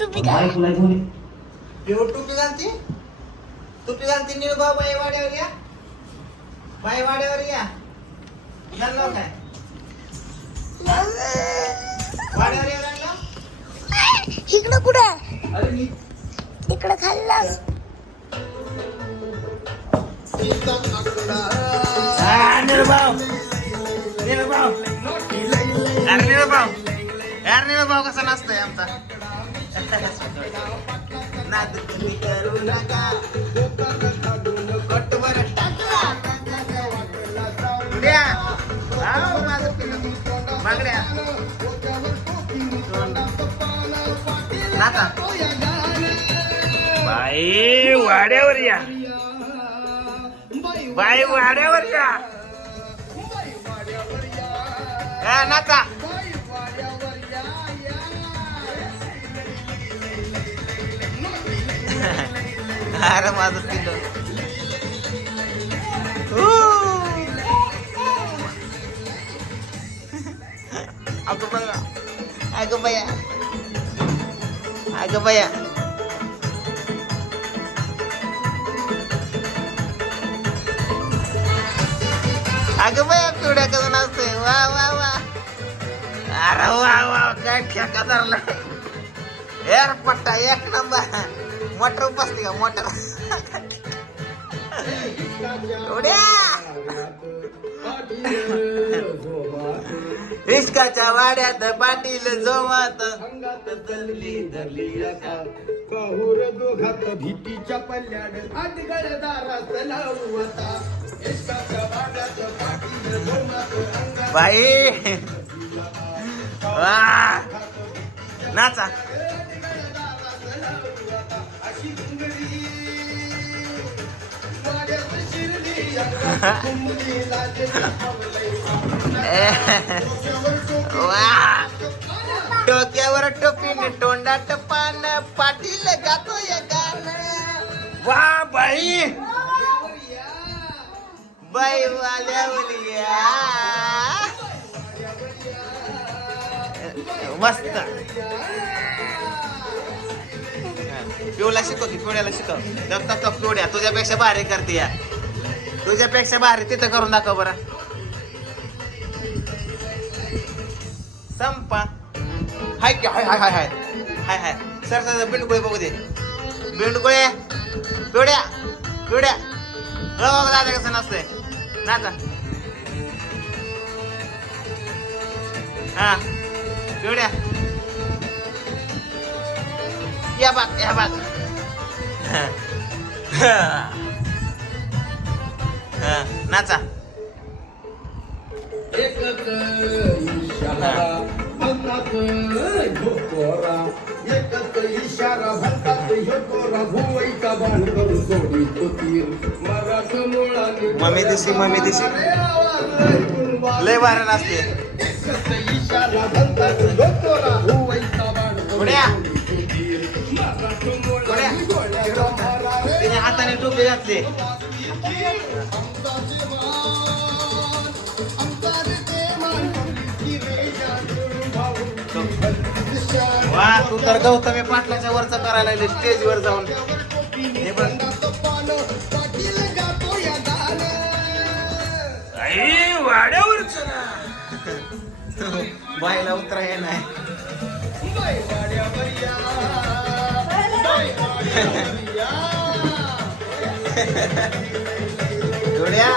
टुपी. पिऊ टोपी घालती? टोपी घालती निळ भाऊ बाई वाड्यावर या. बाई वाड्यावर या. लागलो काय? वाड्यावर या लागलो इकडं कुठं अरे मी इकडं खाल्लास? निर्भाव निर्भाव अरे निर्भाव यार निर्भाव कसा नसतोय आमचा? नाद तुम्ही करू नका कटवर टाका उड्या आव माझं पिल्लू मागड्या नाता बाई वाड्यावर या. बाई वाड्यावर या हा, नाता अरे माझं पिल्लू ऊ. अगं बया. अगं बया. अगं बया. अगं बया पिवड्या कसं असते वा वा वा. अरे वा वा. काय ठेका धरला यार पट्टा एक नंबर. मोटर बसते का? मोटर. इश्काच्या वाड्यात पाटील जोमात. धरली धरली असा. पाहुर दोघात भीतीच्या पल्ल्याड अडगळ दारात लावू आता एकाच्या भागात पाटील जोमात अंगात बाई. वा. नाचा. डोक्यावर टोपीने तोंडात पान पाटील गातोय गाण. वा बाई. बाई वाल्यावर या मस्त. पिवला शिकव की पिवळ्याला शिकव. दत्ता तो पिवड्या तुझ्यापेक्षा भारी करते या. तुझ्यापेक्षा भारी तिथं करून दाखव बरं. संपा. हाय की हाय हाय हाय हाय. हाय हाय. सर सर बिंडकुळे बघू दे. बिंडकुळे पिवड्या पिवड्या हो बघ दादा कसं नसतंय नाचा. हा. पिवड्या या बाग या बाग. हा, नाचा इशारा मम्मी दिसी, मम्मी दिसी. लय बारा नाचते. तिने हाताने टोपी घातली. वा तू तर गौतमी पाटलाच्या वरच करायला लागले स्टेज वर जाऊन. हे बघ. ना बायला उतरा हे ਗੁੜਿਆ